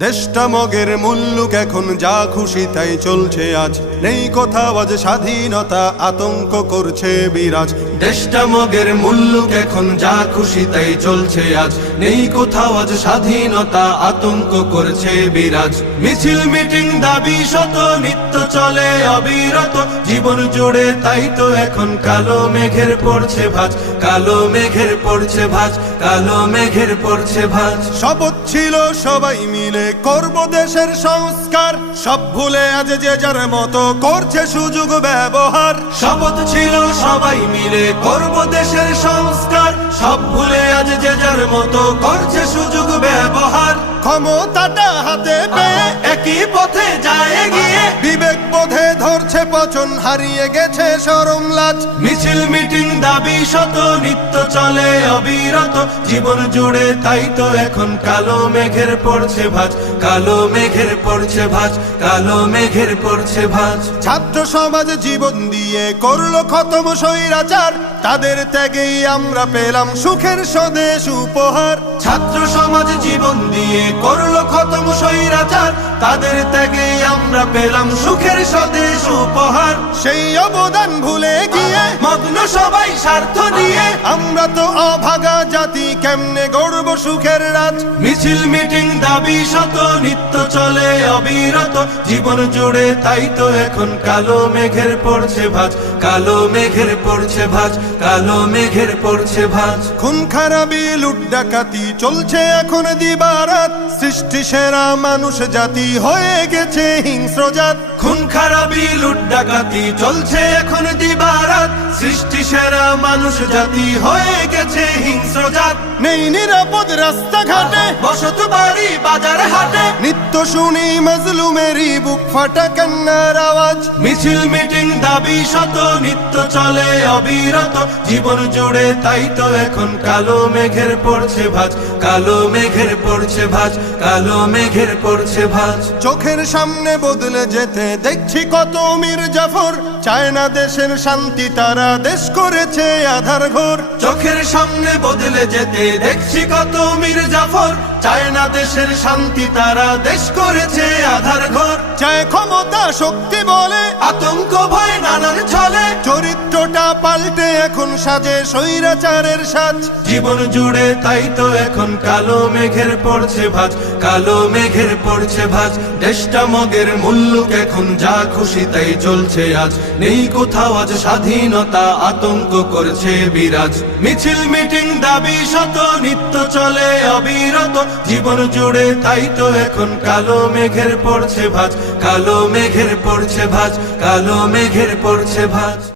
দেশটা মগের মুল্লুক এখন যা খুশি তাই চলছে আজ, নেই কোথাও আজ স্বাধীনতা, আতঙ্ক করছে বিরাজ। দেশটা মগের মুল্লুক এখন যা খুশি তাই চলছে আজ, নেই কোথাও আজ স্বাধীনতা, আতঙ্ক করছে বিরাজ। মিছিল মিটিং দাবি শত নিত্য চলে অবিরত, জীবন জুড়ে তাই তো এখন কালো মেঘের পড়ছে ভাঁজ, কালো মেঘের পড়ছে ভাঁজ, কালো মেঘের পড়ছে ভাঁজ। শপথ ছিল সবাই মিলে করব দেশের সংস্কার, সব ভুলে আজ যে যার মতো করছে সুযোগ ব্যবহার। শপথ ছিল সবাই মিলে করব দেশের সংস্কার, সব ভুলে আজ যে যার মতো করছে সুযোগ ব্যবহার। ক্ষমতাটা হাতে পেয়ে একই পথে যায় গিয়ে, বিবেক বোধে ধরছে পচন, হারিয়ে গেছে শরম লাজ। মিছিল মিটিং দাবি শত নিত্য চলে অবিরত, জীবন জুড়ে তাই তো এখন কালো মেঘের পড়ছে ভাঁজ, কালো মেঘের পড়ছে ভাঁজ, কালো মেঘের পড়ছে ভাঁজ। ছাত্র সমাজ জীবন দিয়ে করলো খতম স্বৈরাচার, তাদের ত্যাগেই আমরা পেলাম সুখের স্বদেশ উপহার। ছাত্র সমাজ জীবন দিয়ে করলো খতম স্বৈরাচার, তাদের ত্যাগেই আমরা পেলাম সুখের স্বদেশ উপহার। সেই অবদান ভুলে গিয়ে মগ্ন সবাই স্বার্থ নিয়ে, আমরা তো অভাগা জাতি, কেমনে গড়ব সুখের রাজ। মিছিল মিটিং দাবি শত নিত্য চলে অবিরত, জীবন জুড়ে তাই তো এখন কালো মেঘের পড়ছে ভাঁজ, কালো মেঘের পড়ছে ভাঁজ, কালো মেঘের পড়ছে ভাঁজ। খুন খারাপি লুট ডাকাতি চলছে এখন দিবারাত, সৃষ্টি সেরা মানুষ জাতি হয়ে গেছে হিংস্র জাত। খুন খারাপি লুট ডাকাতি চলছে এখন দিবারাত, সৃষ্টি সেরা মানুষ জাতি হয়ে গেছে হিংস্র জাত। নেই নিরাপদ রাস্তাঘাটে, বসত বাড়ি বাজার হাটে, নিত্য শুনি মাজলুমেরই বুক ফাটা কান্নার আওয়াজ। মিছিল মিটিং দাবি শত নিত্য চলে অবিরত, জীবন জুড়ে তাই তো এখন কালো মেঘের পড়ছে ভাঁজ, কালো মেঘের পড়ছে ভাঁজ, কালো মেঘের পড়ছে ভাঁজ। চোখের সামনে বদলে যেতে দেখছি কত মীর জাফর, চায় না দেশের শান্তি, তারা দেশ করেছে আধার ঘর। চোখের সামনে বদলে যেতে দেখছি কত মীর জাফর, চায় না দেশের শান্তি, তারা দেশ করেছে আধার ঘর। চায় ক্ষমতা শক্তি বলে আতঙ্ক ভয় নানার ছলে, চরিত্রটা পাল্টে এখন সাজে স্বৈরাচারের সাজ। জীবন জুড়ে তাই তো এখন কালো মেঘের পড়ছে ভাঁজ, কালো মেঘের পড়ছে ভাঁজ। দেশটা মগের মুল্লুক এখন যা খুশি তাই চলছে আজ, নেই কোথাও আজ স্বাধীনতা, আতঙ্ক করছে বিরাজ। মিছিল মিটিং দাবি শত নিত্য চলে অবিরত, জীবন জুড়ে তাই তো এখন কালো মেঘের পড়ছে ভাঁজ, কালো মেঘের পড়ছে ভাঁজ, কালো মেঘের পড়ছে ভাঁজ।